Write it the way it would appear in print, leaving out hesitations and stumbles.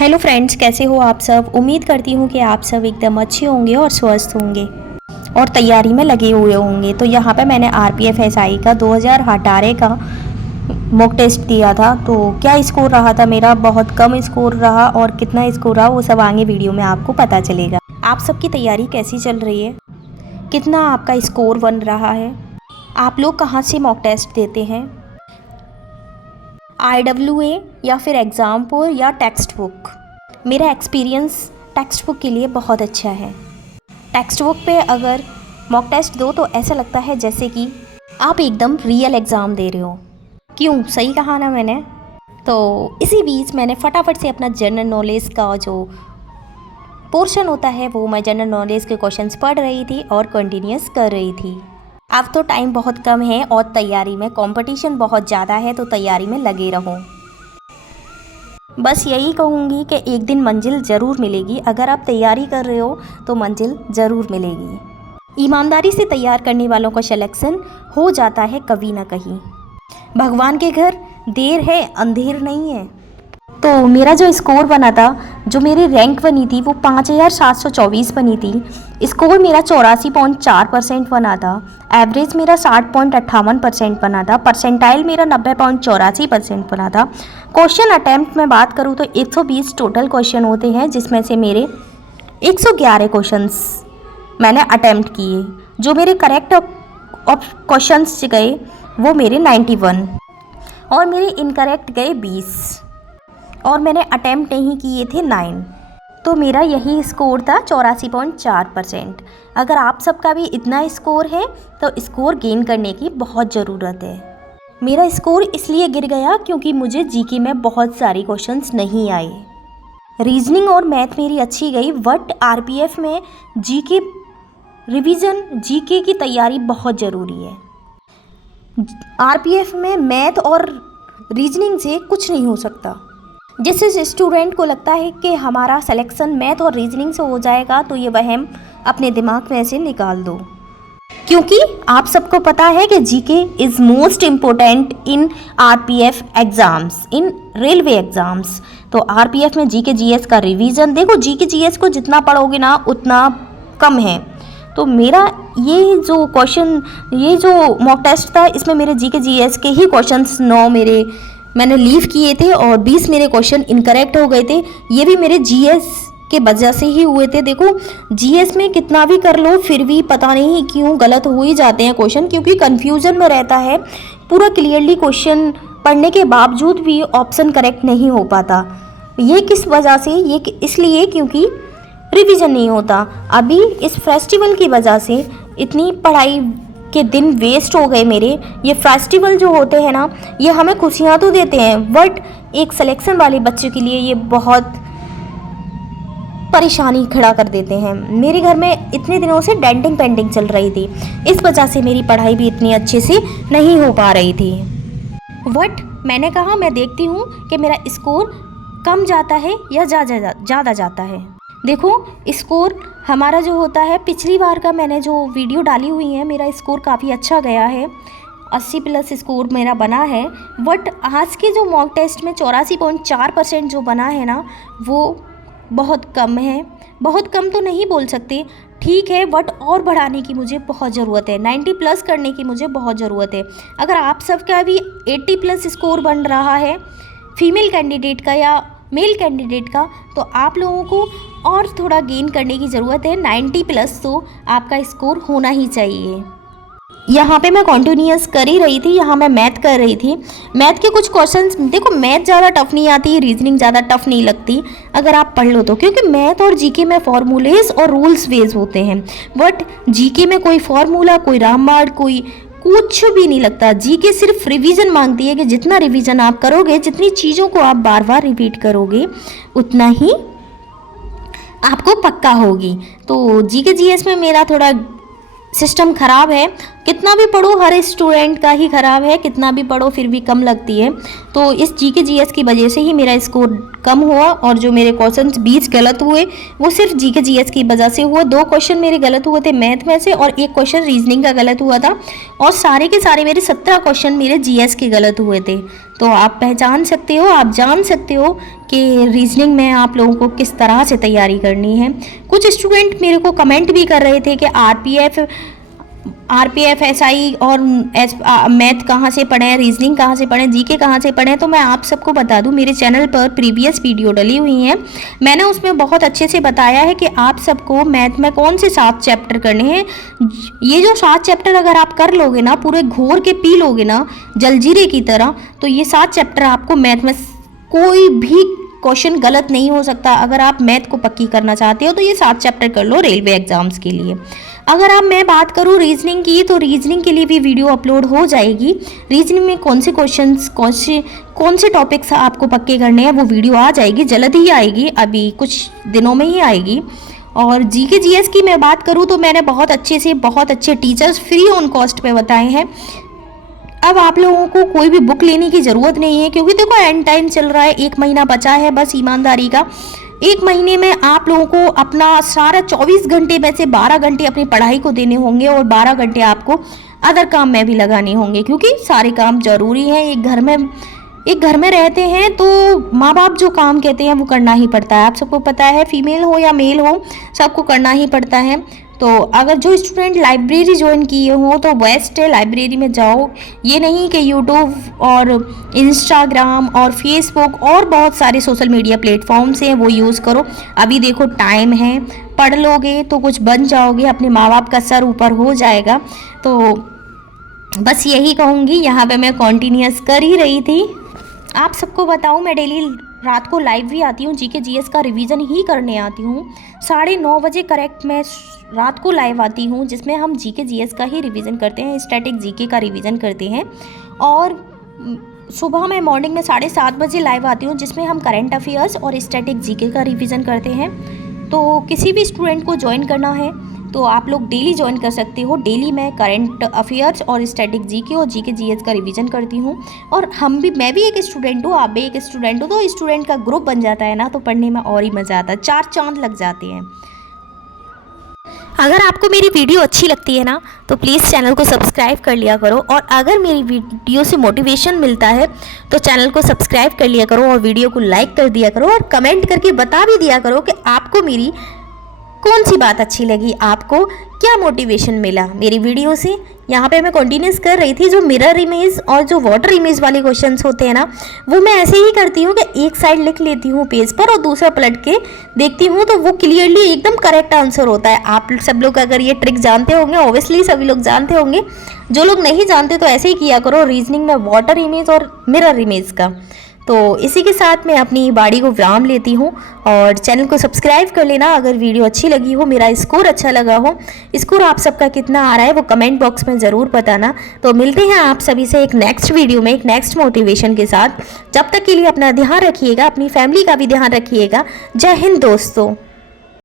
Hello friends, कैसे हो आप सब। उम्मीद करती हूँ कि आप सब एकदम अच्छे होंगे और स्वस्थ होंगे और तैयारी में लगे हुए होंगे। तो यहाँ पे मैंने आरपीएफ एसआई का 2018 का मॉक टेस्ट दिया था। तो क्या स्कोर रहा था मेरा, बहुत कम स्कोर रहा और कितना स्कोर रहा वो सब आगे वीडियो में आपको पता चलेगा। आप सबकी तैयारी कैसी चल रही है, कितना आपका स्कोर बन रहा है, आप लोग कहाँ से मॉक टेस्ट देते हैं, IWA या फिर एग्ज़ामपुर या टेक्स्ट बुक। मेरा एक्सपीरियंस टेक्स्ट बुक के लिए बहुत अच्छा है। टेक्स्ट बुक पे अगर मॉक टेस्ट दो तो ऐसा लगता है जैसे कि आप एकदम रियल एग्ज़ाम दे रहे हो। क्यों, सही कहा ना मैंने। तो इसी बीच मैंने फटाफट से अपना जनरल नॉलेज का जो पोर्शन होता है वो मैं जनरल नॉलेज के क्वेश्चंस पढ़ रही थी और कंटिन्यूस कर रही थी। अब तो टाइम बहुत कम है और तैयारी में कंपटीशन बहुत ज़्यादा है, तो तैयारी में लगे रहो। बस यही कहूँगी कि एक दिन मंजिल ज़रूर मिलेगी। अगर आप तैयारी कर रहे हो तो मंजिल ज़रूर मिलेगी। ईमानदारी से तैयार करने वालों का सिलेक्शन हो जाता है कभी ना कहीं। भगवान के घर देर है अंधेर नहीं है। तो मेरा जो स्कोर बना था, जो मेरी रैंक बनी थी वो 5724 बनी थी। स्कोर मेरा 84.4% बना था। एवरेज मेरा 60.58% बना था। परसेंटाइल मेरा 90.84% बना था। क्वेश्चन अटैम्प्ट में बात करूँ तो 120 टोटल क्वेश्चन होते हैं, जिसमें से मेरे 111 क्वेश्चंस मैंने अटैम्प्ट किए। जो मेरे करेक्ट क्वेश्चंस गए वो मेरे 91 और मेरे इनकरेक्ट गए 20 और मैंने अटैम्प्ट नहीं किए थे 9। तो मेरा यही स्कोर था 84.4%। अगर आप सबका भी इतना स्कोर है तो स्कोर गेन करने की बहुत ज़रूरत है। मेरा स्कोर इसलिए गिर गया क्योंकि मुझे जीके में बहुत सारी क्वेश्चंस नहीं आए। रीजनिंग और मैथ मेरी अच्छी गई, बट आरपीएफ में जीके रिवीजन, जीके की तैयारी बहुत ज़रूरी है। आरपीएफ में मैथ और रीजनिंग से कुछ नहीं हो सकता। जिस स्टूडेंट को लगता है कि हमारा सिलेक्शन मैथ और रीजनिंग से हो जाएगा तो ये वहम अपने दिमाग में से निकाल दो, क्योंकि आप सबको पता है कि GK is most important in RPF exams, in railway exams. तो आरपीएफ में जीके जीएस का रिवीजन देखो, जीके जीएस को जितना पढ़ोगे ना उतना कम है। तो मेरा ये जो क्वेश्चन, ये जो मॉक टेस्ट था, इसमें मेरे जीके जीएस के ही क्वेश्चंस 9 मैंने लीव किए थे और 20 मेरे क्वेश्चन इनकरेक्ट हो गए थे। ये भी मेरे जीएस के वजह से ही हुए थे। देखो, जीएस में कितना भी कर लो फिर भी पता नहीं क्यों गलत हो ही जाते हैं क्वेश्चन, क्योंकि कन्फ्यूज़न में रहता है। पूरा क्लियरली क्वेश्चन पढ़ने के बावजूद भी ऑप्शन करेक्ट नहीं हो पाता। ये किस वजह से, ये इसलिए क्योंकि रिवीजन नहीं होता। अभी इस फेस्टिवल की वजह से इतनी पढ़ाई के दिन वेस्ट हो गए मेरे। ये फेस्टिवल जो होते हैं ना, ये हमें खुशियाँ तो देते हैं, बट एक सिलेक्शन वाले बच्चे के लिए ये बहुत परेशानी खड़ा कर देते हैं। मेरे घर में इतने दिनों से डेंटिंग पेंटिंग चल रही थी, इस वजह से मेरी पढ़ाई भी इतनी अच्छे से नहीं हो पा रही थी। बट मैंने कहा मैं देखती हूँ कि मेरा स्कोर कम जाता है या ज़्यादा जाता है। देखो, स्कोर हमारा जो होता है, पिछली बार का मैंने जो वीडियो डाली हुई है, मेरा स्कोर काफ़ी अच्छा गया है, 80+ स्कोर मेरा बना है। बट आज के जो मॉक टेस्ट में 84.4% जो बना है ना, वो बहुत कम है। बहुत कम तो नहीं बोल सकते, ठीक है, बट और बढ़ाने की मुझे बहुत ज़रूरत है। 90+ करने की मुझे बहुत ज़रूरत है। अगर आप सबका भी 80+ स्कोर बन रहा है, फीमेल कैंडिडेट का या मेल कैंडिडेट का, तो आप लोगों को और थोड़ा गेन करने की ज़रूरत है। 90+ तो आपका स्कोर होना ही चाहिए। यहाँ पे मैं कॉन्टिन्यूस कर ही रही थी, यहाँ मैं मैथ कर रही थी। मैथ के कुछ क्वेश्चंस देखो, मैथ ज़्यादा टफ नहीं आती, रीजनिंग ज़्यादा टफ नहीं लगती अगर आप पढ़ लो तो, क्योंकि मैथ और जीके में फॉर्मूलेस और रूल्स बेस होते हैं। बट जीके में कोई फार्मूला, कोई रामबाण, कोई कुछ भी नहीं लगता। जीके सिर्फ रिवीजन मांगती है कि जितना रिवीजन आप करोगे, जितनी चीज़ों को आप बार बार रिपीट करोगे, उतना ही आपको पक्का होगी। तो जीके जीएस में मेरा थोड़ा सिस्टम ख़राब है। कितना भी पढ़ो हर स्टूडेंट का ही ख़राब है, कितना भी पढ़ो फिर भी कम लगती है। तो इस जीके जीएस की वजह से ही मेरा स्कोर कम हुआ और जो मेरे क्वेश्चंस 20 गलत हुए वो सिर्फ जीके जीएस की वजह से हुआ। 2 क्वेश्चन मेरे गलत हुए थे मैथ में से और 1 क्वेश्चन रीजनिंग का गलत हुआ था और सारे के सारे मेरे 17 क्वेश्चन मेरे जीएस के गलत हुए थे। तो आप पहचान सकते हो, आप जान सकते हो कि रीजनिंग में आप लोगों को किस तरह से तैयारी करनी है। कुछ स्टूडेंट मेरे को कमेंट भी कर रहे थे कि आरपीएफ एसआई और मैथ कहाँ से पढ़ें, रीजनिंग कहाँ से पढ़ें, जीके कहाँ से पढ़ें। तो मैं आप सबको बता दूं, मेरे चैनल पर प्रीवियस वीडियो डली हुई हैं, मैंने उसमें बहुत अच्छे से बताया है कि आप सबको मैथ में कौन से 7 चैप्टर करने हैं। ये जो 7 चैप्टर अगर आप कर लोगे ना, पूरे घोर के पी लोगे ना जलजीरे की तरह, तो ये 7 चैप्टर आपको मैथ में कोई भी क्वेश्चन गलत नहीं हो सकता। अगर आप मैथ को पक्की करना चाहते हो तो ये 7 चैप्टर कर लो रेलवे एग्जाम्स के लिए। अगर आप मैं बात करूँ रीजनिंग की, तो रीजनिंग के लिए भी वीडियो अपलोड हो जाएगी। रीजनिंग में कौन से क्वेश्चंस कौन से टॉपिक्स आपको पक्के करने हैं वो वीडियो आ जाएगी, जल्द ही आएगी, अभी कुछ दिनों में ही आएगी। और जीके जीएस की मैं बात करूँ तो मैंने बहुत अच्छे टीचर्स फ्री ऑन कॉस्ट पे बताए हैं। अब आप लोगों को कोई भी बुक लेने की ज़रूरत नहीं है, क्योंकि देखो एंड टाइम चल रहा है, 1 महीना बचा है बस ईमानदारी का। 1 महीने में आप लोगों को अपना सारा 24 घंटे में से 12 घंटे अपनी पढ़ाई को देने होंगे और 12 घंटे आपको अदर काम में भी लगाने होंगे, क्योंकि सारे काम ज़रूरी हैं। एक घर में रहते हैं तो माँ बाप जो काम कहते हैं वो करना ही पड़ता है। आप सबको पता है, फीमेल हो या मेल हो सबको करना ही पड़ता है। तो अगर जो स्टूडेंट लाइब्रेरी ज्वाइन किए हो तो बेस्ट है, लाइब्रेरी में जाओ। ये नहीं कि यूट्यूब और इंस्टाग्राम और फेसबुक और बहुत सारे सोशल मीडिया प्लेटफॉर्म्स हैं वो यूज़ करो। अभी देखो टाइम है, पढ़ लोगे तो कुछ बन जाओगे, अपने माँ बाप का सर ऊपर हो जाएगा। तो बस यही कहूँगी, यहाँ पे मैं कॉन्टीन्यूस कर ही रही थी। आप सबको बताऊँ, मैं डेली रात को लाइव भी आती हूँ, जीके जीएस का रिवीजन ही करने आती हूँ। 9:30 बजे करेक्ट मैं रात को लाइव आती हूँ, जिसमें हम जीके जीएस का ही रिवीजन करते हैं, स्टैटिक जीके का रिवीजन करते हैं। और सुबह मैं मॉर्निंग में 7:30 बजे लाइव आती हूँ, जिसमें हम करंट अफेयर्स और स्टैटिक जीके का रिवीजन करते हैं। तो किसी भी स्टूडेंट को ज्वाइन करना है तो आप लोग डेली ज्वाइन कर सकते हो। डेली मैं करंट अफेयर्स और स्टैटिक जीके और जीके जीएस का रिवीजन करती हूँ। और मैं भी एक स्टूडेंट हूँ, आप भी एक स्टूडेंट हो, तो स्टूडेंट का ग्रुप बन जाता है ना, तो पढ़ने में और ही मज़ा आता है, 4 चांद लग जाते हैं। अगर आपको मेरी वीडियो अच्छी लगती है ना तो प्लीज़ चैनल को सब्सक्राइब कर लिया करो, और अगर मेरी वीडियो से मोटिवेशन मिलता है तो चैनल को सब्सक्राइब कर लिया करो और वीडियो को लाइक कर दिया करो और कमेंट करके बता भी दिया करो कि आपको मेरी कौन सी बात अच्छी लगी, आपको क्या मोटिवेशन मिला मेरी वीडियो से। यहाँ पे मैं कंटिन्यूस कर रही थी, जो मिरर इमेज और जो वाटर इमेज वाले क्वेश्चंस होते हैं ना, वो मैं ऐसे ही करती हूँ कि एक साइड लिख लेती हूँ पेज पर और दूसरा पलट के देखती हूँ, तो वो क्लियरली एकदम करेक्ट आंसर होता है। आप सब लोग अगर ये ट्रिक जानते होंगे, ऑब्वियसली सभी लोग जानते होंगे, जो लोग नहीं जानते तो ऐसे ही किया करो रीजनिंग में वाटर इमेज और मिरर इमेज का। तो इसी के साथ मैं अपनी बाड़ी को विराम लेती हूँ, और चैनल को सब्सक्राइब कर लेना अगर वीडियो अच्छी लगी हो, मेरा स्कोर अच्छा लगा हो। स्कोर आप सबका कितना आ रहा है वो कमेंट बॉक्स में ज़रूर बताना। तो मिलते हैं आप सभी से एक नेक्स्ट वीडियो में, एक नेक्स्ट मोटिवेशन के साथ। जब तक के लिए अपना ध्यान रखिएगा, अपनी फैमिली का भी ध्यान रखिएगा। जय हिंद दोस्तों।